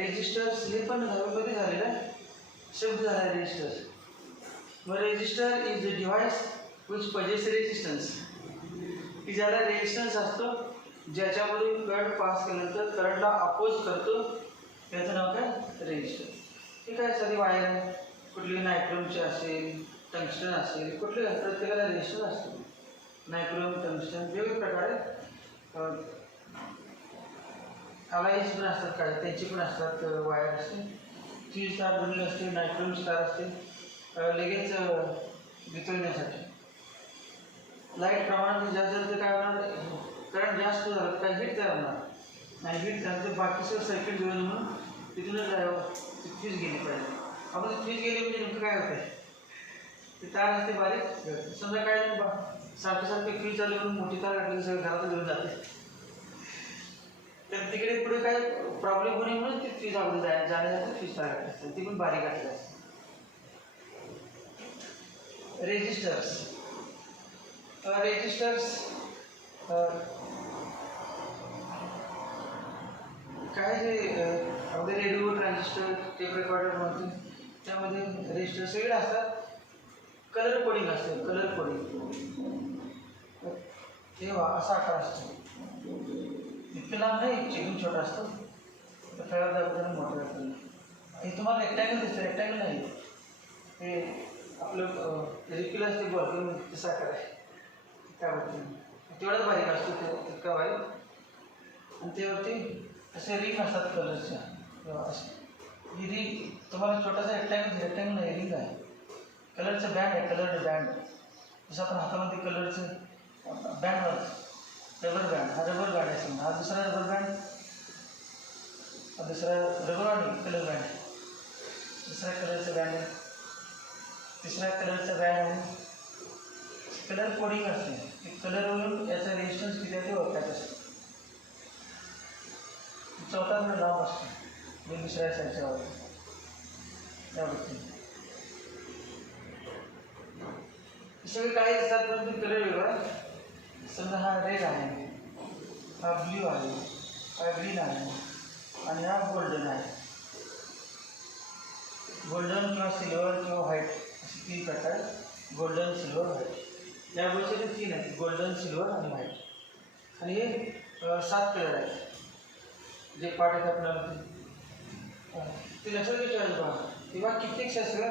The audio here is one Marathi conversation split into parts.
रेजिस्टर्स हे पण कधी झालेलं आहे, शब्द झाला आहे रेजिस्टर. मग resistor is the device which passes resistance, की ज्याला रेजिस्टन्स असतो, ज्याच्यामधून करंट पास केल्यानंतर करंटला अपोज करतो, त्याचं नाव काय रेजिस्टर. ठीक आहे, साधी वायर आहे, कुठली नायक्रोमची असेल, टंगस्टन असेल, कुठले प्रत्येकाला रेजिस्टर असतो. नायक्रोम, टंगस्टन वेगवेगळे प्रकारे अलाईज पण असतात, काय त्यांची पण असतात वायर असते. स्टील स्टार बनलेली असते, नायक्रोम स्टार असते, लगेच वितळण्यासाठी. लाईट प्रमाणात जास्त झालं तर काय होणार, करंट जास्त झालं तर काय हीट तयार होणार, आणि हीट झालं तर बाकीचं सर्किट जुळून म्हणून तिथूनच फ्यूज गेली पाहिजे. आपण फ्यूज गेली म्हणजे नेमकं काय होतं, ते तार असते बारीक, समजा काय सारखं सारखं फ्यूज चालू म्हणून मोठी तार घातली सगळं घरात घेऊन जाते, तर तिकडे पुढे काय प्रॉब्लेम होणे म्हणून ते फ्यूज अगोदर जाण्यासाठी फ्यूज तार घातली असते, ती पण बारीक घातली असते. रेजिस्टर्स, रेजिस्टर्स काय जे आपले रेडिओ, ट्रान्झिस्टर, टेप रेकॉर्डर म्हणतो, त्यामध्ये रेजिस्टर सगळे असतात. कलर कोडिंग असतं, कलर कोडिंग तेव्हा असा आकार असतो, इतकं लांब नाही, एकदम छोटा असतो, तर फॅवर दाखवताना मोठं दाखवलं. हे तुम्हाला रेक्टँगल दिसतं, रेक्टँगल नाही, हे आपलं रेक्युलर असते बॉल, तसा आकार आहे त्यावरती, तेवढाच बारीक असतो, तितका बारीक. आणि त्यावरती असे रिंग असतात कलरच्या, असे ही रिंग तुम्हाला छोटासा रेक्टँगल नाही, रिंग आहे, कलरचं बँड आहे, कलर्ड बँड. जसं आपण हातामध्ये कलरचं बँड वाटतं, रबर बँड, हा रबर बँड आहे समजा, हा दुसरा रबर बँड, हा दुसरा रबर आणि कलर बँड, दुसऱ्या कलरचं बँड आहे, तिसऱ्या कलरचं बँड आहे. कलर कोडिंग असते, ते कलरवरून याचा रेजिस्टन्स किती आहे ते ओळखायचं असतं. चौथा लांब असतो, मी दुसऱ्या साईडच्या वर त्यावरती सगळे काही असतात, परंतु कलर वेगळा. समजा हा रेड आहे, हा ब्ल्यू आहे, हा ग्रीन आहे, आणि हा गोल्डन आहे. गोल्डन किंवा सिल्वर किंवा व्हाईट असे तीन प्रकार, गोल्डन, सिल्वर, व्हाईट. या गोष्टी तीन आहेत, गोल्डन, सिल्वर आणि व्हाईट. आणि हे 7 कलर आहेत जे पाठ आहेत आपल्याला, ते लक्षात घ्यायचं बघा. तेव्हा कित्येक शास्त्र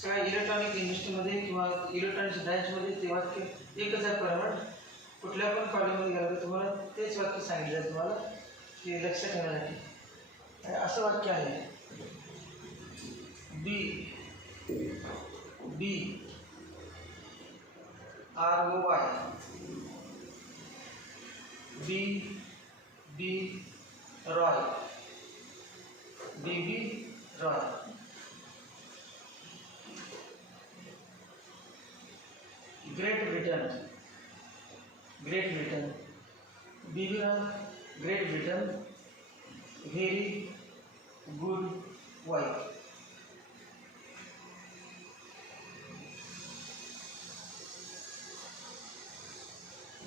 सगळ्या इलेक्ट्रॉनिक इंडस्ट्रीमध्ये किंवा इलेक्ट्रॉनिक्स ब्रँचमध्ये ते वाक्य एकच आहे परमनंट. कुठल्या पण कॉलेजमध्ये गेलं तर तुम्हाला तेच वाक्य सांगितलं आहे तुम्हाला, की लक्ष ठेवण्यासाठी. असं वाक्य आहे, B ROY, B Roy, BB Roy. Great Britain, BB Roy, Great Britain, very good wife.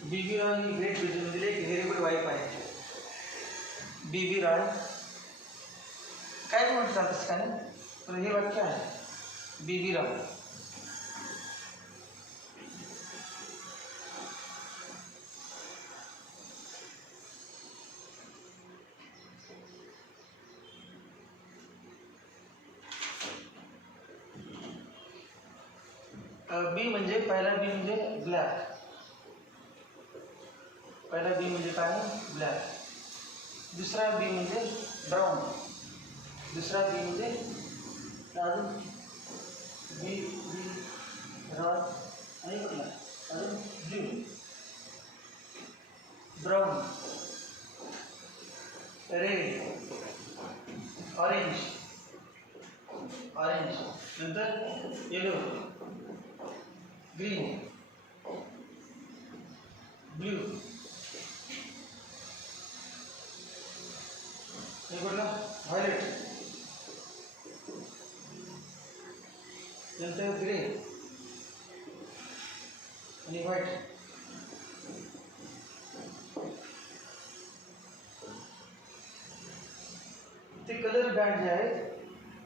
BB Roy ही ग्रेट ब्रिटनमधील एक व्हेरी गुड वाईफ आहे. BB रॉय काय म्हणतात तसं काय नाही, पण हे वाक्य आहे, BB रॉय. बी म्हणजे पहिला बी म्हणजे ब्लॅक, पहिला बी म्हणजे काय ब्लॅक, दुसरा बी म्हणजे ब्राऊन, दुसरा बी म्हणजे अजून बी रॉय आणि कुठला अजून ब्ल्यू, ब्राऊन, रेड, ऑरेंज, नंतर येलो, ग्रीन, ब्ल्यू, हे कुठला व्हायलेट, नंतर ग्रे आणि व्हाईट. ते कलर बँड जे आहेत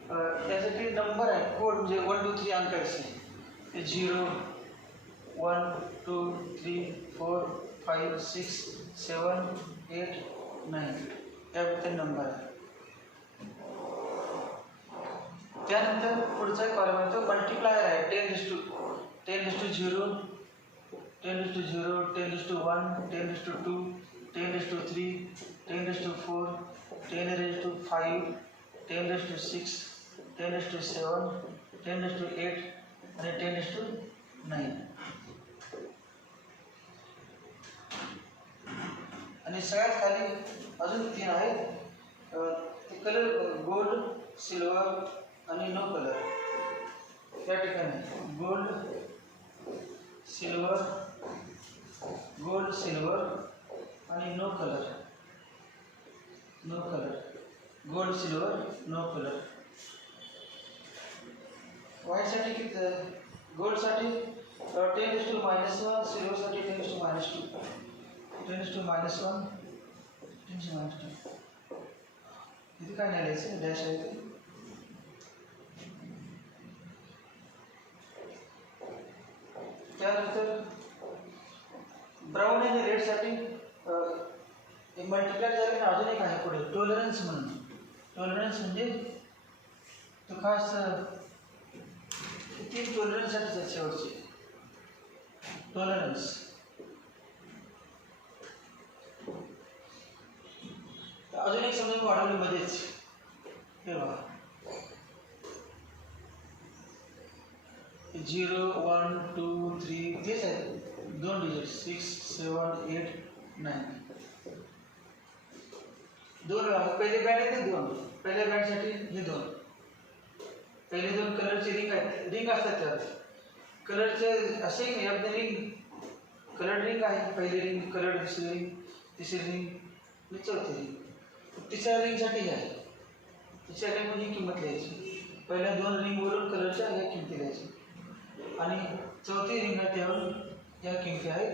त्यासाठी नंबर आहे, कोड म्हणजे 1 2 3 अंकाचे, ते 0 1 2 3 4 5 6 7 8 9 याबद्दल नंबर आहे. त्यानंतर पुढचा कॉलम आहे तो मल्टिप्लायर आहे, 10 to 0 10 to 0 10 to 1 10 to 2 10 to 3 10 to 4 10 to 5 10 to 6 10 to 7 10 to 8 आणि 10 to 9. आणि सगळ्यात खाली अजून 3 आहेत, ते कलर गोल्ड, सिल्वर आणि नो कलर. त्या ठिकाणी गोल्ड सिल्वर आणि no colour gold silver no colour. व्हाईटसाठी किती? गोल्डसाठी 10 to -1, सिल्वरसाठी 10 to -2 10 to -1 10 to -2. इथे काय नाही लिहायचं, डॅश आहे ते. त्यानंतर ब्राऊन आणि रेडसाठी मल्टिप्लाय झाले ना, अजून एक आहे पुढे टॉलरन्स म्हणून. टॉलरन्स म्हणजे तो खास 3 टॉलरन्ससाठी आहेत शेवटचे. टॉलरन्स अजून एक समजा वाढवली मध्येच, हे बघा 0 1 2 3 तेच आहेत, 2 डिजिट 6 7 8 9. 2 पहिले बँड आहेत, 2 पहिल्या बँडसाठी हे 2 पहिले 2 कलरचे रिंग असतात. त्यात कलरचे असे यात रिंग कलर रिंग आहे, पहिली रिंग कलर, दुसरी रिंग, तिसरी रिंग आणि चौथी रिंग. तिसऱ्या रिंगसाठी हे आहे, तिसऱ्या रिंगमध्ये किंमत लिहायची. पहिल्या 2 रिंगवरून कलरच्या ह्या किमती लिहायची आणि चौथी रिंग आहे त्यावरून या किमती आहेत.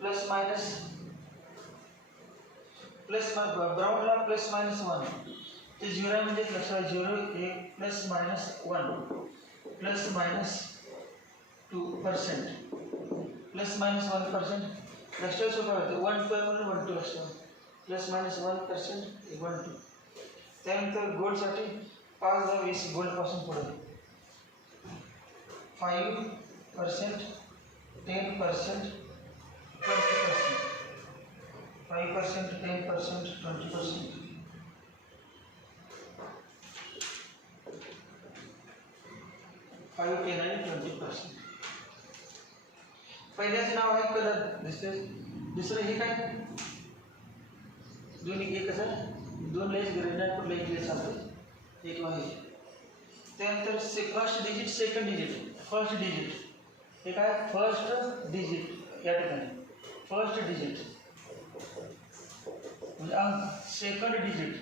प्लस मायनस ब्राऊनला +-1 ते 0 म्हणजे लक्षात 0 1 +-1 +-2% +-1% लक्षात सोपं होतं. 1 2 म्हणून 1 2 लक्षात +-1% 1 2. त्यानंतर गोल्डसाठी 5 10 20 गोल्डपासून पुढे 5% 10% 20%. 5% 10% 20%. 5 10 आणि 20%. पहिल्याचं नाव आहे कलर, दुसरं हे काय, दोन्ही एकच आहे, 2 लेस ग्रेड आहे, कुठलं एक लेस चालतं, एक आहे. त्यानंतर first digit second digit. First digit हे काय, फर्स्ट डिजिट या ठिकाणी फर्स्ट डिजिट म्हणजे अंक. सेकंड डिजिट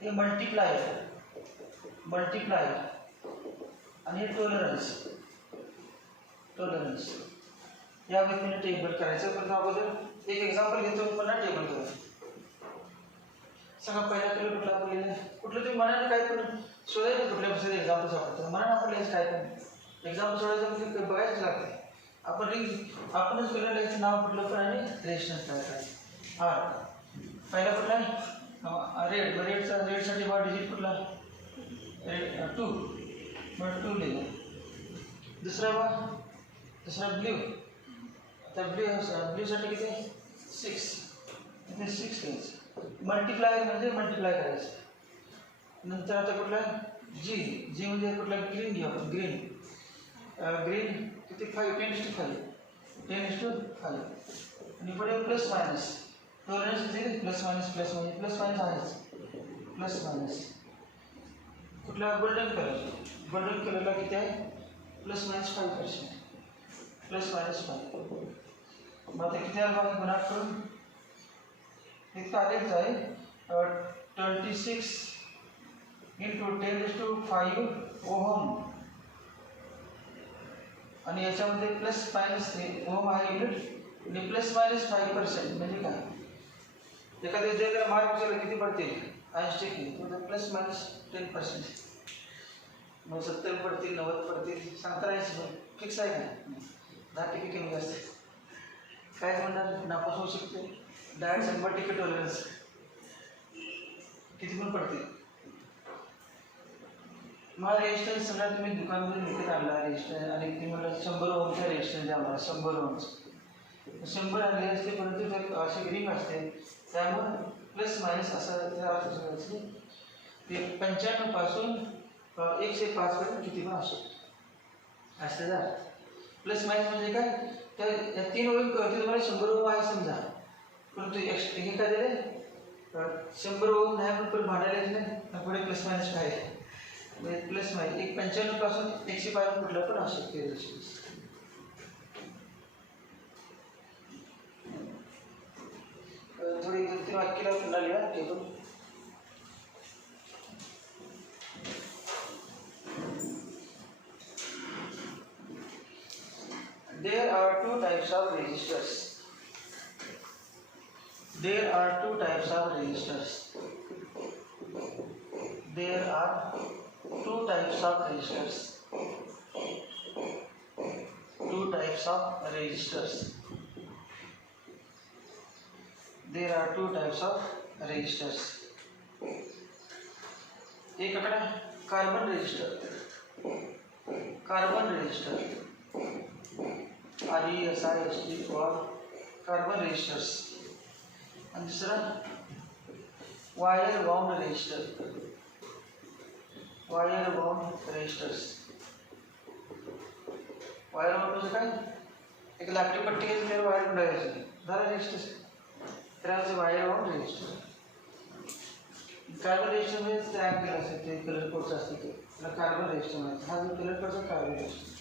हे मल्टिप्लायर आणि हे टॉलरन्स या व्यक्तीने टेबल करायचं. पण अगोदर एक एक्झाम्पल घेतो, पुन्हा टेबल करायचं. सगळा पहिला कलर कुठला आपण लिहिलं, कुठलं तुम्ही मनाने काय पण शोधायचं, कुठल्या पुस्तकात एक्झाम्पल सापडतं मनाने आपण लिहायचं. काय पण एक्झाम्पल शोधायचं म्हणजे बघायचं लागतं. आपण आपणच कलर लिहायचं, नाव कुठलं पण आणि रेशनच करायचं. पहिला कुठला रेडसाठी बा डिजिट कुठला 2 मग 2 लिहिलं. दुसरा ब्ल्यू, आता ब्ल्यूसाठी किती 6 इथे 6 लिहायचं. मल्टिप्लाय म्हणजे मल्टिप्लाय करायचं. नंतर आता कुठला जी म्हणजे कुठला ग्रीन घेऊ आपण. ग्रीन किती 5 10 to 5 आणि पुढे +-. टॉलरन्स किती +-, +- आहेच +-. कुठला गोल्डन कलरला किती आहे +-5% +-5. मग आता किती आहे गुणाकार करून इतका आलेच आहे 26 × 10⁵ ओहम आणि याच्यामध्ये +-3 ओहम आहे युनिट आणि +-5% म्हणजे काय, एखाद्या जर मार्क केला किती पडतील 80 म्हणजे प्लस मायनस 10%. मग 70 पडतील, 90 पडतील, सांगता नाही, फिक्स आहे का? 10% कमी जास्त काय म्हणणार, नापास होऊ शकते. डायट 100% टॉलरन्स किती पण पडतील. मग रेजिस्टन्स समजा तुम्ही दुकानातून विकत आणला रेजिस्टन्स आणि तुम्ही म्हणलं 100 ओमचा रेजिस्टन्स द्या मला, 100 ओमचं 100 आणले असते, परंतु त्यात अशी रिंग असते, त्यामुळे प्लस मायनस असं असते. ते 95 पासून 105 पर्यंत किती पण असू असते जा. प्लस मायनस म्हणजे काय, तर या 3 ओळी तुम्हाला 100 ओम आहे समजा, परंतु हे काय दिले 100 ओम नाही, पण पुढे भांडायला नाही, पुढे प्लस मायनस काय आहे म्हणजे प्लस मायनस 95 पासून 105 कुठलं पण असू शकते. थोडी 2-3 वाक्याला पुन्हा लिहा table. There are two types of registers. There are two types of registers. There are two types of registers. Two types of registers. There are two types of registers. एक आंकड़ा carbon resistor, carbon resistor RESIST और कार्बन रजिस्टर्स. आणि दुसरा wire bound resistor, wire bound resistors. Wire bound म्हणजे काय, एक लाकडी पट्टी घ्यायची त्यावर वायर गुंडाळायची झाला रजिस्टर्स, त्याला wire bound register. Carbon register म्हणजे तयार केलं असेल ते कलर कोडचं असते ते त्याला कार्बन रजिस्टर म्हणायचं. हा जो कलर कोडचा कार्बन रजिस्टर.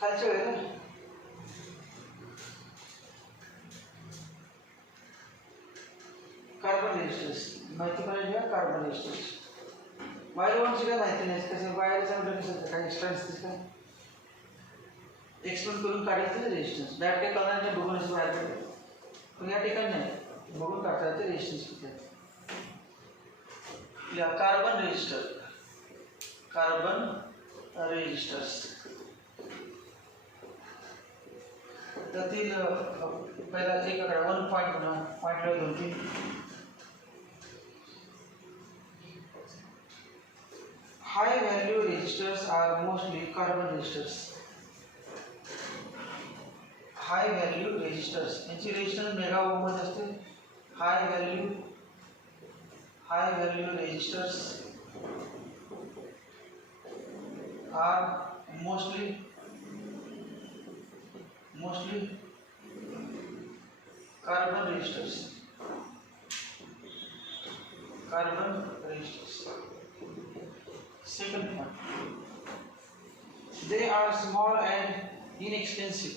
खालच्या वेळेला कार्बन रजिस्टर्स माहिती पाहिजे. कार्बन रजिस्टर्स वायर बाउंडची काय माहिती नाही, कसं वायरचा म्हटलं कसं काय एक्स्ट्रा असते काय एक्सप्लेन करून काढायचं रेजिस्टन्स. डायरेक्ट काय कळणार नाही, बघून असं बाहेर काढायचं, पण या ठिकाणी नाही, बघून काढता येते रेजिस्टन्स किती आहे. कार्बन रजिस्टर, कार्बन रजिस्टर्स त्यातील पहिला एक आकडा 1.2 high value resistors are mostly carbon resistors. High value resistors यांची रेजिस्टन्स मेगा ओम मध्ये असते. High value resistors are mostly carbon resistors. Second point, they are small and inexpensive.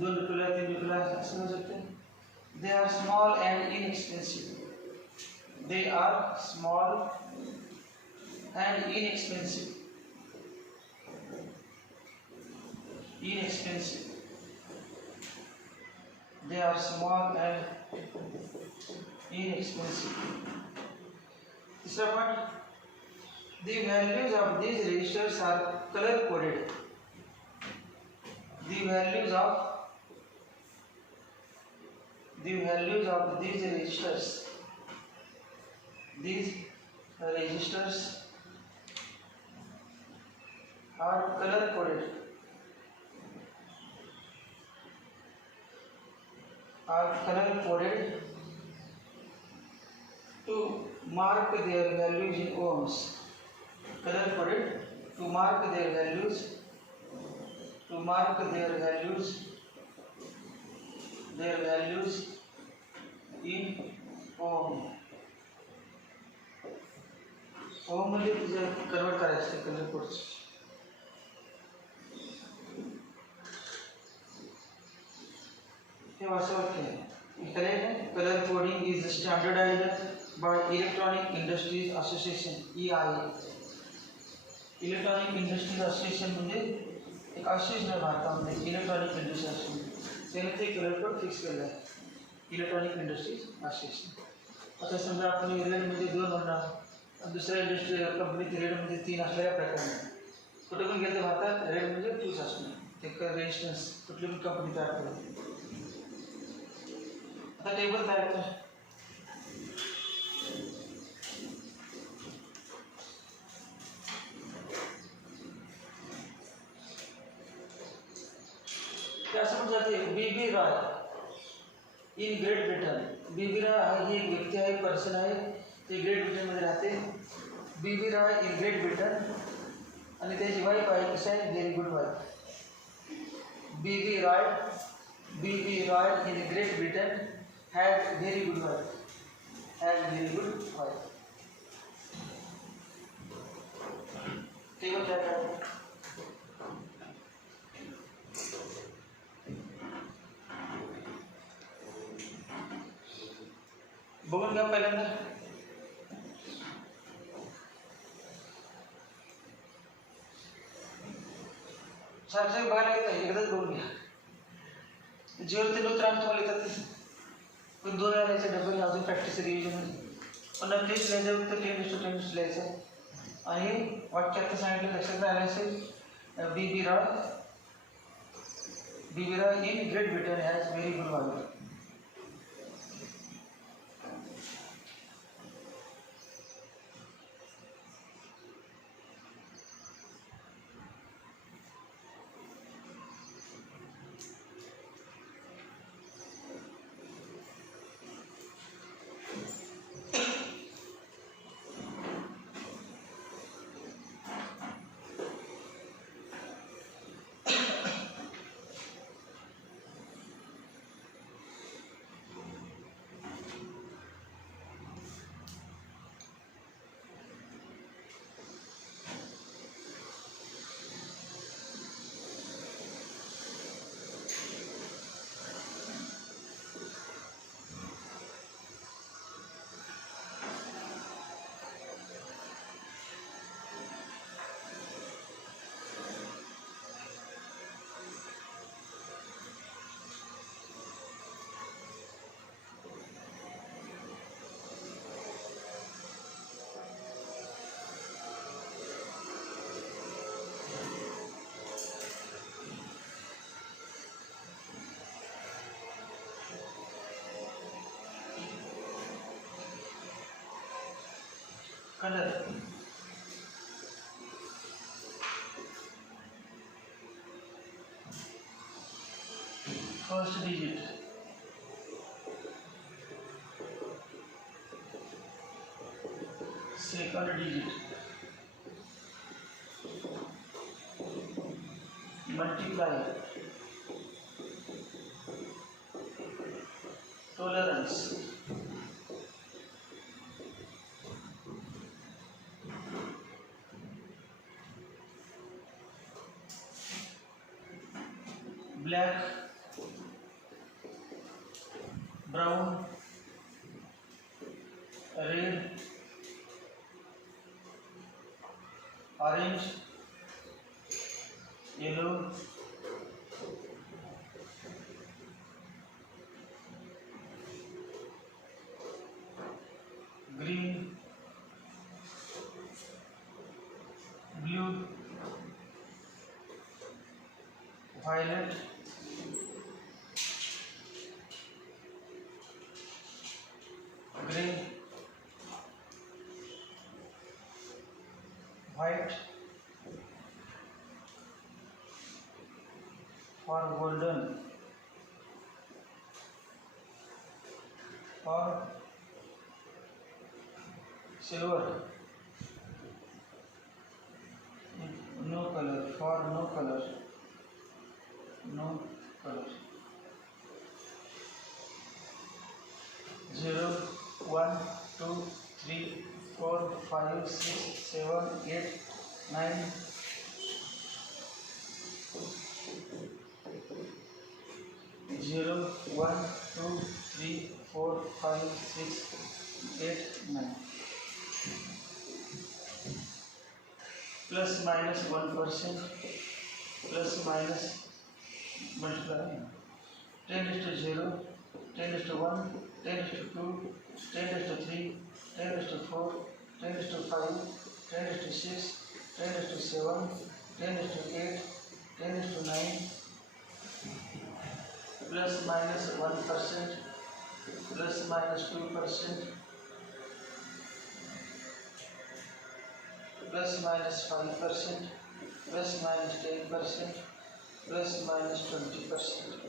दोन रुपयाला 3 रुपयाला असं होऊ शकते. They are small and inexpensive. They are small and inexpensive. They are small and inexpensive. तीसरा point, the values of these registers are color coded. The values of these registers are color coded. To mark their values in ohms. Color coded to mark their values in ohm. ओम मध्ये तुझं कन्वर्ट करायचं कलर कोड्स. हे असं वाक्य आहे. Colour coding is standardised by Electronic Industries Association EIA. Electronic Industries Association म्हणजे एक असोसिएशन आहे भारतामध्ये इलेक्ट्रॉनिक इंडस्ट्री असोसिएशन. त्याने ते कलर कोड फिक्स केलं आहे. Electronic Industries association. आता समजा आपण रेडमध्ये 2 म्हणणार, दुसऱ्या इंडस्ट्री कंपनीत रेडमध्ये 3 असलेल्या प्रकारे कुठे पण गेलं तर भारतात रेड म्हणजे 2च असणार. ते रेजिस्टन्स कुठली पण कंपनी तयार करते. आता टेबल तयार कर. ते असं पण जाते B B Roy in Great Britain. B B Roy ही एक व्यक्ती आहे, पर्सन आहे, ते ग्रेट ब्रिटनमध्ये राहते. B B Roy in Great Britain आणि त्याची वाईफ आहे कशी आहे, very good wife. B B Roy in Great Britain had very good wife. Table तयार करा. बघून घ्या पहिल्यांदा. सारखं बघायला येत नाही, एकदाच बघून घ्या. जेव्हा ते नोट तुम्हाला येतात पण 2 वेळा लिहायचं, डबल अजून प्रॅक्टिस रिव्हिजनमध्ये. पण तेच लिहायचं तर 10:10 लिहायचं. आणि वाक्यात सांगितलं लक्षात राहिलं असेल, BB Roy in Great Britain has very good wife. Colour first digit, second digit, multiply, tolerance, black, brown, red, orange, yellow, green, blue, violet, grey, white, for golden, for silver, no color, for no color, no color. 0, 1, 2, 3, 4, 5, 6, 7, 8, 9, 0, 1, 2, 3, 4, 5, 6, 8, 9. Plus minus 1%, plus minus multiply 10 is to 0, 10^1, 10^2, 10^3, 10^4, 10^5, 10^6, 10^7, 10:8, 10:9, plus minus 1%, plus minus 2%, plus minus 5%, plus minus 10%, plus minus 20%.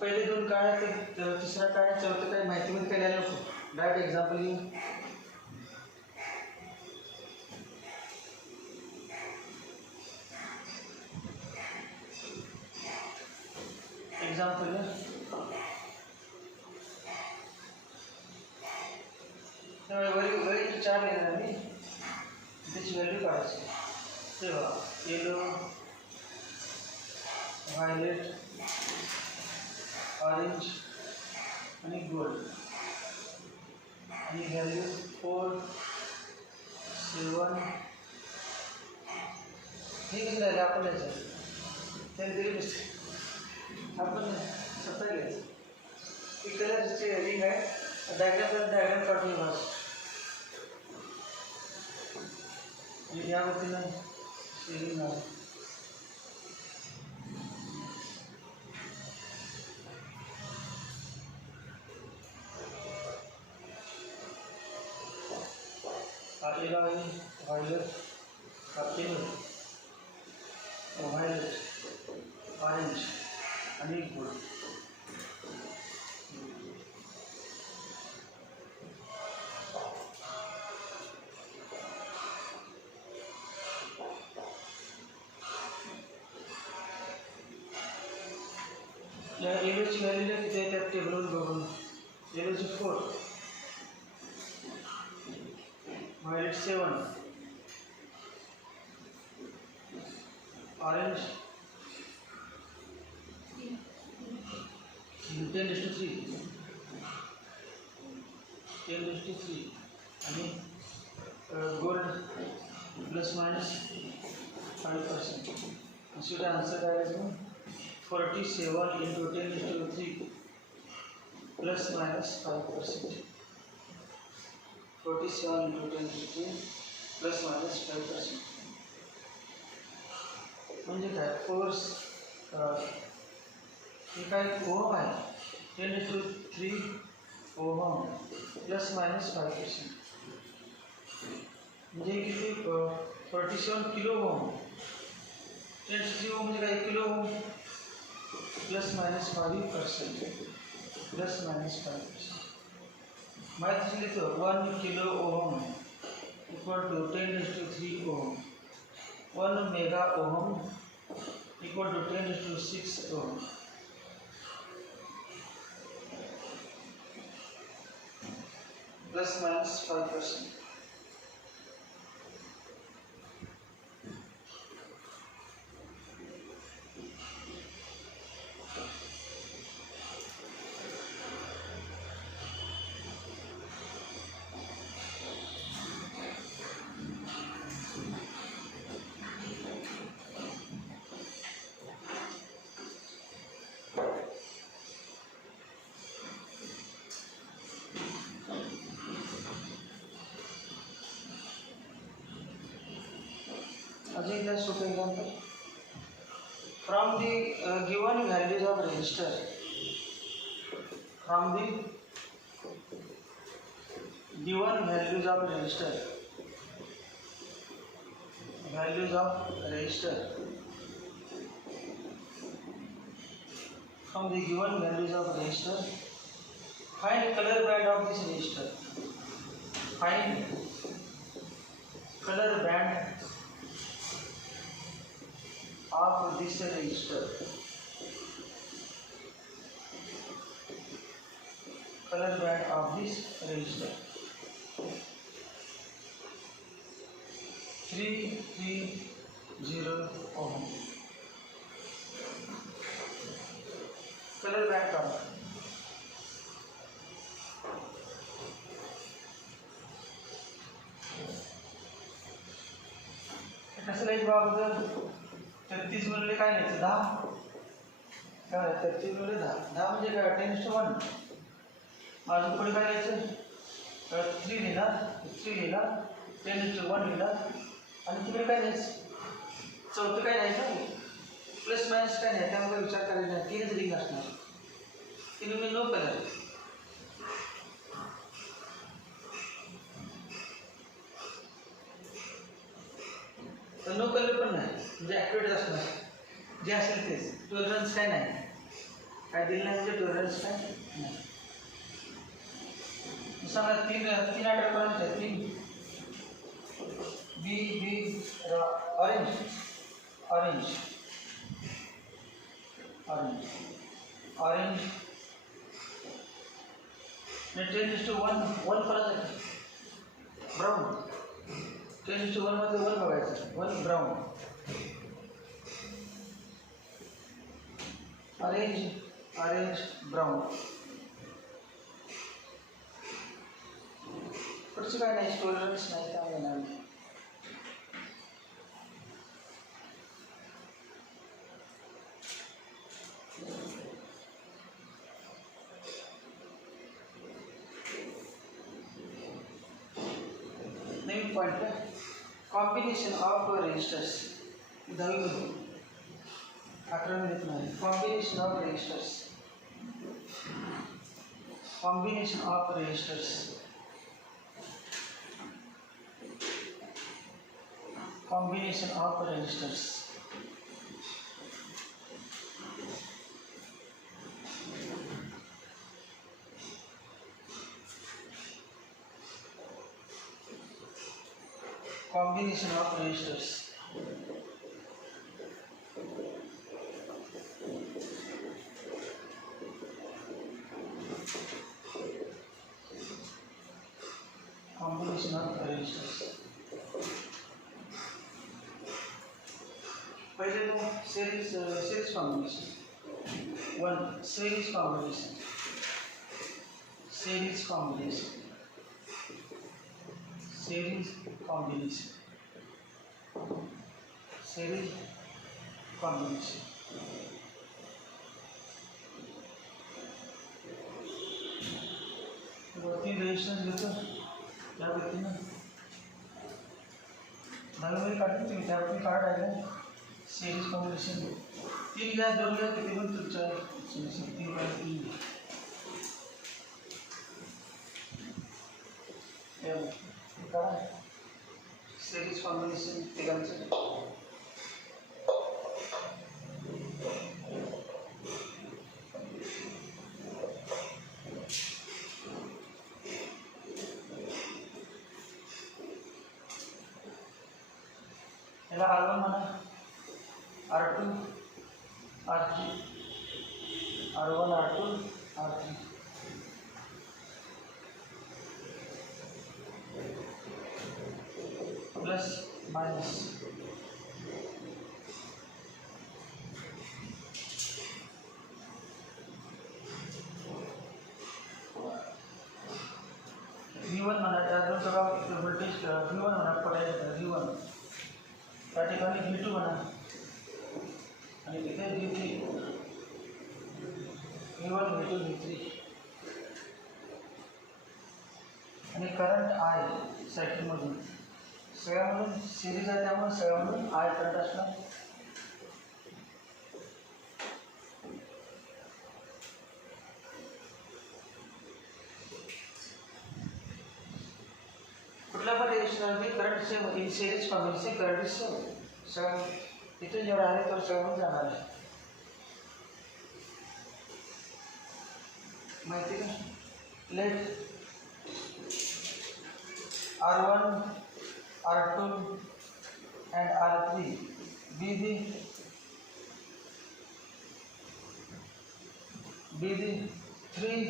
पहिले दोन काय तर तिसरा काय चौथं काय माहितीमध्ये काय लिहायला नको डायरेक्ट एक्झाम्पल घेऊन एक्झाम्पल वरी 4 लिहिणार मी त्याची व्हॅल्यू काढायची तेव्हा येलो व्हायलेट ऑरेंज आणि गोल्ड आणि व्हॅल्यू 4, 7 हे कसं राहिले आपण यायचं त्याने दिली नसते आपण स्वतः घ्यायचं ही कलरची रिंग आहे डायग्राम काढून बस या वतीनं रिंग आहे येलो आहे व्हायलेट व्हायलेट ऑरेंज आणि गोल्ड या येलोची व्हॅल्यू किती आहे त्या टेबलवर बघून येलोची 4 व्हायलेट 7 ऑरेंज 10:3 आणि gold plus minus 5%. should answer as 47 into 10⁻³ plus minus 5%. 47 into 10⁻³ plus minus 5%. म्हणजे काय फोर्स हे काय ओहम आहे 10⁻³ ओहम प्लस मायनस 5%. म्हणजे किती 47 किलो ओहम 10⁻³ ओहम म्हणजे काय kilo ohm plus minus 5% plus minus 5%. माहिती लिहितो 1 kilo ohm equal to 10⁻³ ohm 1 mega ohm equal to 10⁶ ohm. Plus minus 5%. Again, let's look at example. From the given values of resistor, from the given values of resistor, from the given values of resistor, find color band of this resistor. Find color band of this resistor. Color band of this resistor. 330 ohm. Color band of कसं लाईट बघा 33 गुणिले काय लिहायचं 10 काय 33 गुणिले 10 म्हणजे काय 10:1 माझं पुढे काय लिहायचं 3 लिहिणार 10:1 लिहिणार आणि तिकडे काय लिहायचं चौथं काय लिहायचं प्लस मायनस काय नाही त्यामुळे विचार करायचा नाही 3च रिंग असणार 3 म्हणजे नो कलर तर नो कलर पण नाही म्हणजे ॲक्युरेट असणार जे असेल तेच टॉलरन्स काय नाही काय दिलं नाही म्हणजे टॉलरन्स काय नाही सांगा 3 आठवड्यापर्यंत आहे 3 बी ऑरेंज ने 10:1 परत आहे ब्राऊन 10:1 मध्ये 1 बघायचं 1 ब्राऊन ऑरेंज ब्राऊन पुढचं काय नाही टॉलरन्स नाही त्यामुळे नाही नवीन पॉईंट का कॉम्बिनेशन ऑफ रेजिस्टर्स 10वी मध्ये 11 मिनिट नाही combination of resistors combination of resistors पहले तो series combination तीन रेजिस्टन्स घेतो त्या व्यक्तीनं नवीन काढून तुम्ही त्यावरती कार्ड आहे सिरीज कॉम्बिनेशन 3 गॅस 2 गॅस किती पण तुमच्या 3 बाय 3 काय सिरीज कॉम्बिनेशन तिघांचं याला R1 म्हणा, R2 R3, R1 R2 R3. Plus minus V1 म्हणा, त्या दोन सगळा व्होल्टेज V1 म्हणा, पोटॅन्शियल V1, त्या ठिकाणी V2 म्हणा आणि तिथे V3, V1 V2 V3 आणि करंट I सायकलमधून सगळ्यामधून सिरीज आहे, त्यामुळे सगळ्यामधून I करंट असणार. कुठल्या पण रेजिस्टरमध्ये current same, in series combination current same, सगळं इथून जेवढा आहे तो सगळं जाणार आहे. माहिती का? Let R1 R2 and R3 be the three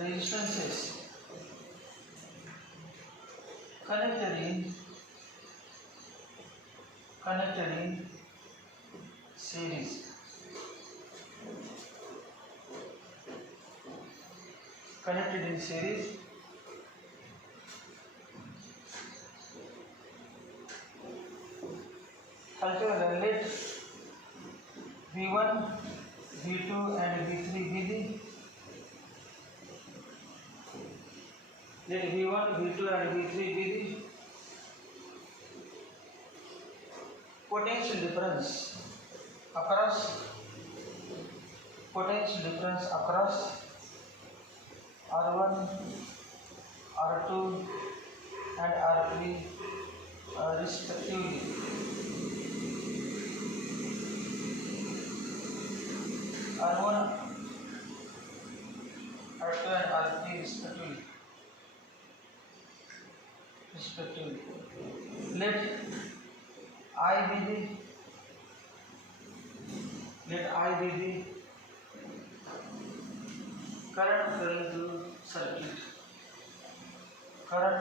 resistances connected in series. Connected in series. Let V1, V2 and V3 be the let V1, V2 and V3 be the potential difference across R1, R2 and R3 respectively. R1, R2 and R3 respectively. Let I be the current flowing through circuit. Current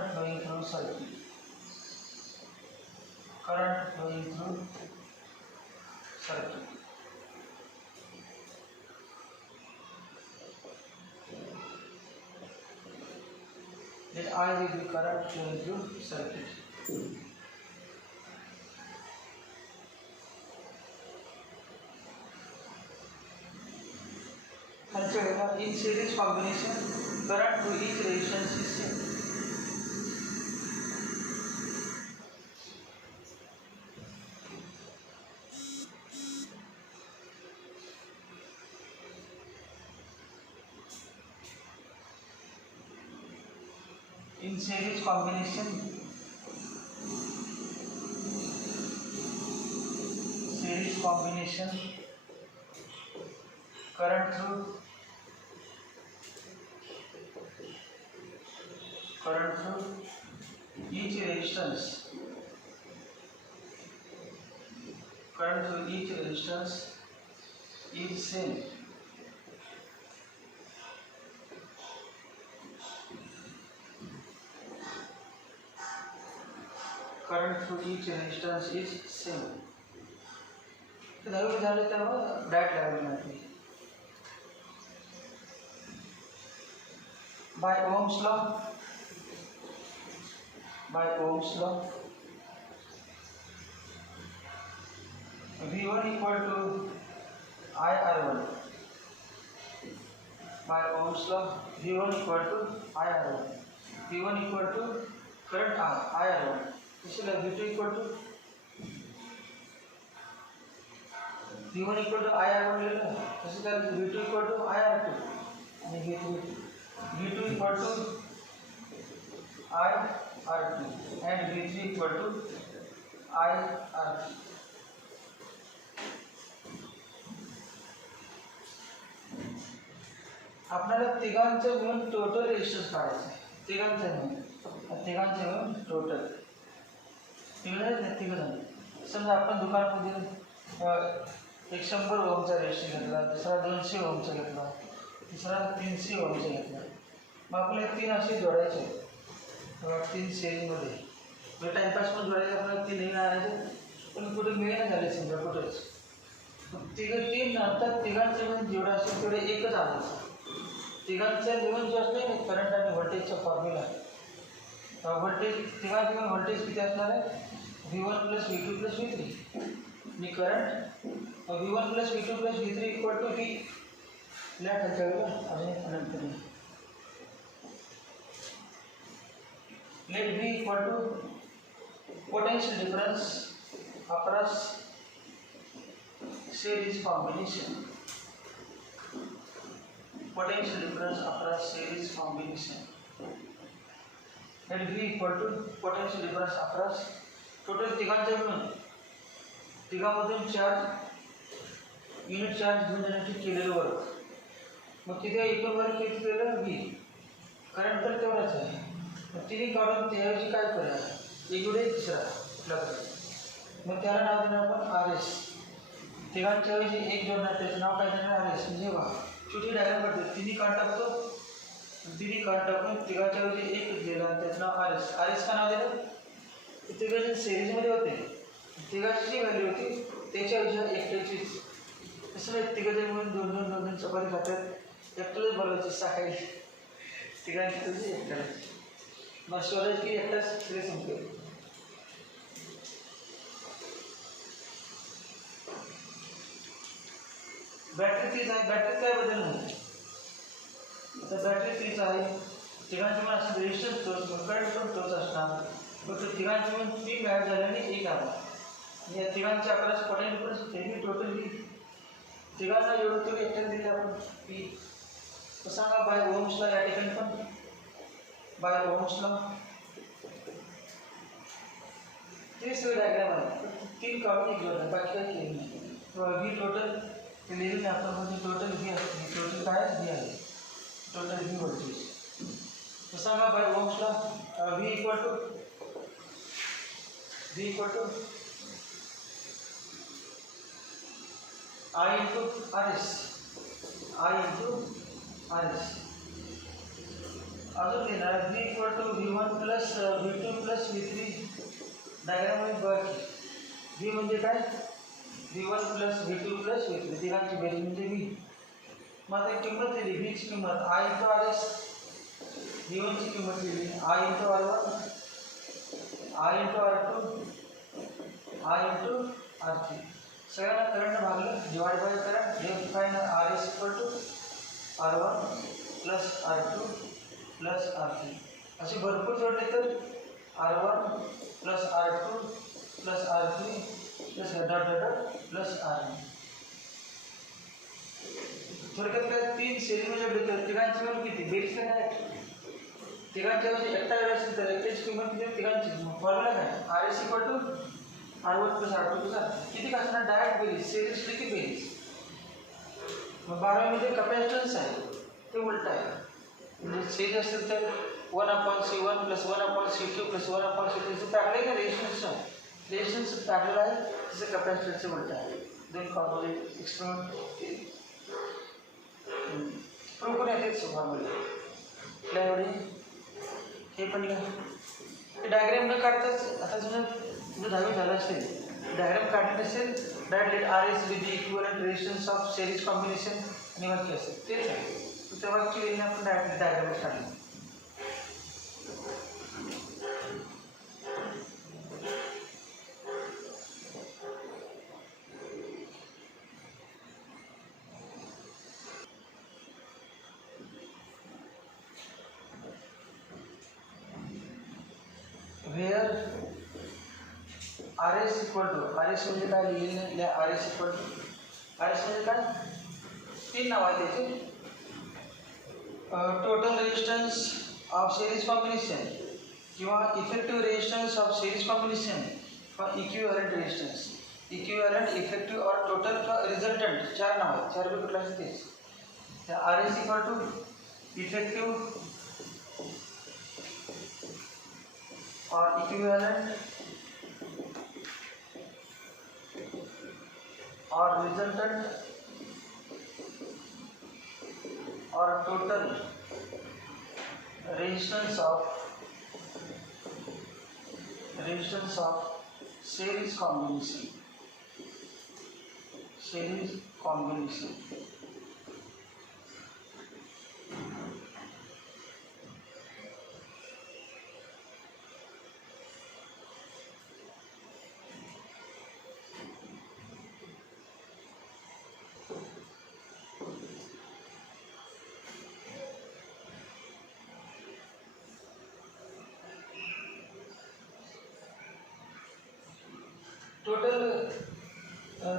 flowing through circuit. Let I be the current flowing through circuit. In series combination, current to each resistance is same. In series combination, current through each resistance is same. Current through each resistance is same. तो नवीन झाले तेव्हा ब्रॅट लेवल मध्ये by Ohm's law V1 equal to IR1 by Ohm's law V1 equal to IR1 V1 equal to current IR1 इसलिए V2 equal to V1 equal to IR1 ले लो इसी तरह V2 equal to IR2 यानी V2 equal to IR2 and V3 equal to IR3. आपल्याला तिघांचं मिळून टोटल रेजिस्टन्स काढायचं आहे. तिघांचं मिळून तिघांचे मिळून टोटल तिघं जण. समजा आपण दुकानामध्ये एक 100 ओमचा रेजिस्टर घेतला, दुसरा 200 ओमचा घेतला, तिसरा 300 ओमचा घेतला. मग आपल्याला 3 असे जोडायचे 3 सेरीमध्ये टाइमपास पण जोडायचे. आपल्याला 3 नाही आणायचे पण कुठे मिळेना झाले समजा कुठेच. तीन नंतर तिघांचे मिळून जेवढं असेल तेवढे एकच आणायचं. तिघांचं मिळून जो असते ना करंट आणि व्होल्टेजचा फॉर्म्युला व्होल्टेज तिघांचे मिळून व्होल्टेज किती असणार आहे V1 + V2 + V3 आणि current V1 + V2 + V3 = V ला खालच्या वेळेला आणि नंतर let V = potential difference across series combination. Potential difference across series combination. Let V = potential difference across total तिघांचे मिळून तिघांमधून चार्ज युनिट चार्ज घेऊन जाण्याची केलेलं वर्क. मग तिथे एकूण वर्क किती केलं V. करंट तर तेवढाच आहे. मग तिने काढून त्याऐवजी काय करूया इकडे तिसरा कुठला मग त्याला नाव देणार आपण RS. तिघांच्या ऐवजी एक जोडणार त्याचं नाव काय देणार RS. म्हणजे बघा छोटी डायग्राम करतो तिन्ही काढ टाकतो टाकून तिघांच्या ऐवजी एक दिला त्याचं नाव RS. RS का नाव दिलं तिघांच्या सिरीजमध्ये होते. तिघाची जी व्हॅल्यू होती त्याच्यापेक्षा एकट्याचीच. तसं नाही तिघांच्या मिळून 2-2 चपाती खातात एकट्यालाच बोलवायची सकाळी तिघांची तुझी एकट्याला मग शोधायची की एकटाच तिथे संपते. बॅटरी तीच आहे. बॅटरीत काय बदल नाही. आता बॅटरी तीच आहे. तिघांचे मिळून असं रेजिस्टन्स तोच करंट पण तोच असणार. फक्त तिघांचे मिळून 3 ॲड झाल्याने 1 आला. या तिघांचे आपल्याला पोटेंशियल डिफरन्स होते टोटली तिघांना एवढं तरी एकट्याने दिले आपण P. तर सांगा बाय ओम्सला या ठिकाणी पण बाय ओम्सला ते सगळे डायग्राम आहे. 3 काढून एक जोडणार बाकी काही केलं नाही. V टोटल ते लिहिलं नाही आपण म्हणजे टोटल V आहे. टोटल काय V आहे टोटल V व्होल्टेज. तर सांगा bye ओम्सला V = I into RS. अजून देणार V = V1 + V2 + V3 डायग्राममध्ये बघा V म्हणजे काय V1 + V2 + V3 तिघांची बेरीज म्हणजे V. मग आता किंमत दिली V ची किंमत I × RS. V1 ची किंमत दिली I × R1 I × R2 I × R3. सगळ्यांना करंट भागलं डिवाइड बाय करंट हे काय ना RS = R1 + R2 + R3 असे भरपूर जोडले तर R1 + R2 + R3 + R1. थोडक्यात काय 3 सेरीमध्ये जोडले तर तिघांची मिळून किती बेरीज काय तिघांच्या ऐवजी एकटा असेल तर एकट्याची किंमत किती तिघांची फॉर्म्युला काय RS = R1 + R2 + R3 किती असणार डायरेक्ट बेरीज सिरीज किती बेरीज. मग 12मध्ये कॅपॅसिटन्स आहे ते उलट आहे. म्हणजे सिरीज असेल तर 1/C1 + 1/C2 + 1/C3 टाकले का रेजिस्टन्स टाकलेला आहे तसं कॅपॅसिटन्सचं उलट आहे. 2 कॉम्पोजिट एक्सपेरिमेंट प्रूव्ह करून येतेच फॉर्म्युला आपल्या एवढे हे पण डायग्राम न काढताच आता जुनं 10वी झालं असेल डायग्राम काढले असेल direct RS with the equivalent resistance of series combination आणि वाक्य असेल तेच आहे. त्या वाक्य आपण डायरेक्ट डायग्राम काढले. where RS म्हणजे काय लिहिलेलं RS म्हणजे काय 3 नाव आहे त्याचे total resistance of series combination किंवा effective resistance of series combination किंवा इक्विव्हॅलंट रेजिस्टन्स इक्विव्हॅलंट इफेक्टिव्ह और टोटल किंवा रिझल्टंट 4 नाव आहेत 4 पैकी कुठला तेच. RS effective or equivalent or resultant or total resistance of series combination. Total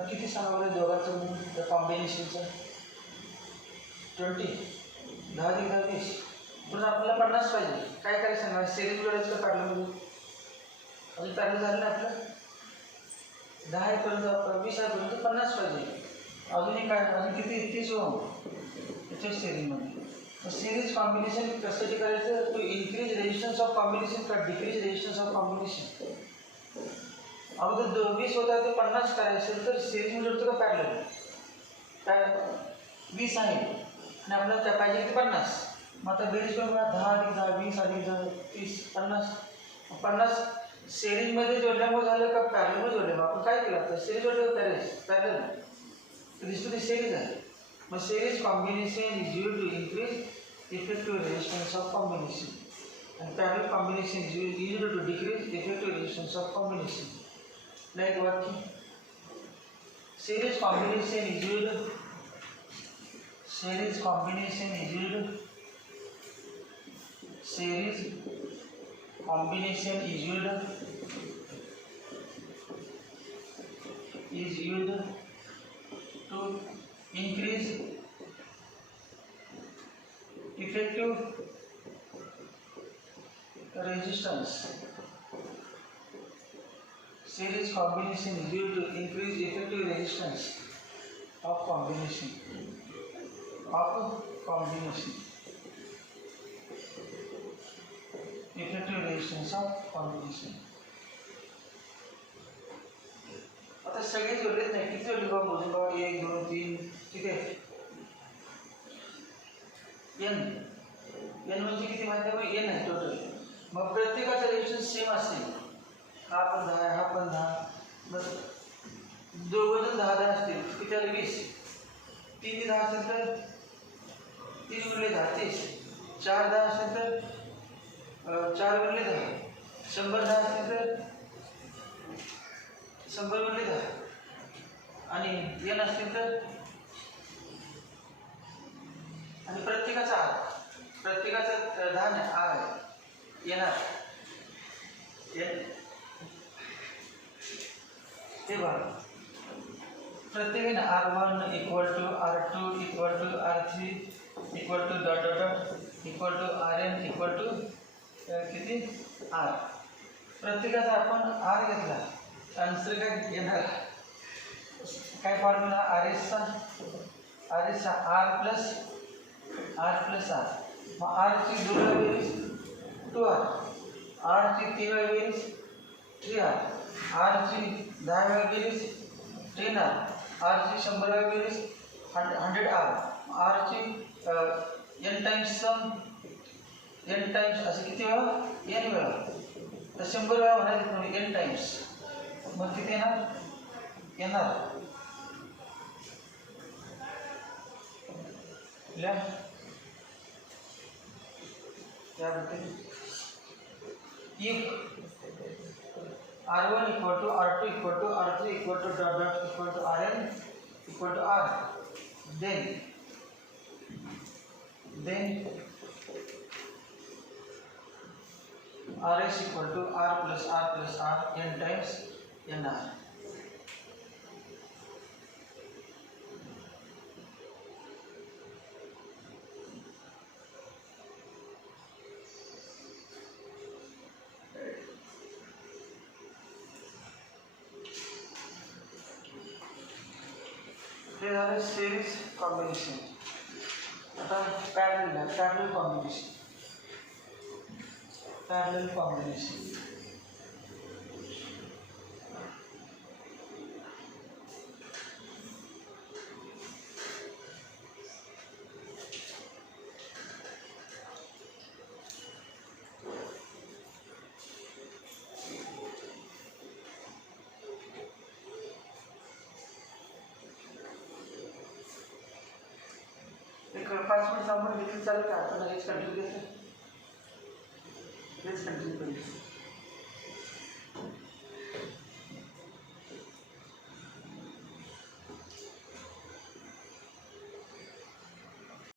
किती सांगावं दोघांचं म्हणून त्या कॉम्बिनेशनचं 20 10 10 20 म्हणून आपल्याला 50 पाहिजे. काय करायचं सांगा सिरीज जोडायचं का पॅरललमध्ये अजून पॅरलल झालं ना आपलं 10 पर्यंत 20 पर्यंत 50 पाहिजे. अजूनही काय अजून किती 30 ओम त्याच्या सिरीजमध्ये. सिरीज कॉम्बिनेशन कशासाठी करायचं to increase resistance of combination का डिक्रीज रेजिस्टन्स ऑफ कॉम्बिनेशन. अगोदर 20 होता ते 50 करायचं तर सिरीजमध्ये जोडतो का पॅरलल काय 20 आहे आणि आपल्याला त्या पाहिजे किती 50. मग आता बेरीज करून 10 अधिक 10 20 अधिक 10 30 50 50 सिरीजमध्ये जोडल्यामुळे झालं का पॅरललमध्ये जोडलं. आपण काय केलं आता सिरीज जोडलं पॅरलल दिसतो ती सिरीज आहे. मग series combination is use to increase effective resistance of combination and parallel combination is used to decrease effective resistance of combination. Like what? Series combination is used to increase effective resistance. Series combination is used to increase effective resistance of combination. Effective resistance of combination. आता सगळे जोडलेत नाही किती जोडले बघा मोजून बघा 1 2 3 ठीक आहे. n म्हणजे किती माहिती आहे n आहे टोटल. मग प्रत्येकाचा रेजिस्टन्स सेम असेल. हा पण 10 आहे हा पण 10 बस दोघं 10 10 असतील किती आले 20. 3 10 असेल तर 3 गुणिले 10 30. 4 10 असेल तर 4 गुणिले 10 100 10 असेल तर 100 गुणिले 10 आणि n असतील तर आणि प्रत्येकाचा 10 नाही r आहे येणार ते बघा प्रत्येकाने r1 equal to r2 equal to r3 equal to dot dot dot equal to rn equal to किती r. प्रत्येकाचा आपण r घेतला आन्सर काय येणार काय फॉर्म्युला RS चा r प्लस r. मग r ची 2 वेळा बेरीज 2r, r ची 3 वेळा बेरीज 3r, r ची 10 वेळा बेरीज 10r, r ची 100 वेळा बेरीज 100r, r ची n टाइम्स सम n टाइम्स असे किती वेळा n वेळा तर 100 वेळा म्हणायचं म्हणजे n टाइम्स. मग किती येणार if r1 equal to r2 equal to r3 equal to dot dot equal to rn equal to r, then rs equal to r plus r plus r n times nr. Here are series combination. आता parallel combination. आपलं 5 मिनिट थांबून घेतली चालेल का? आपण हेच कंटिन्यू घेतो, हेच कंटिन्यू करू.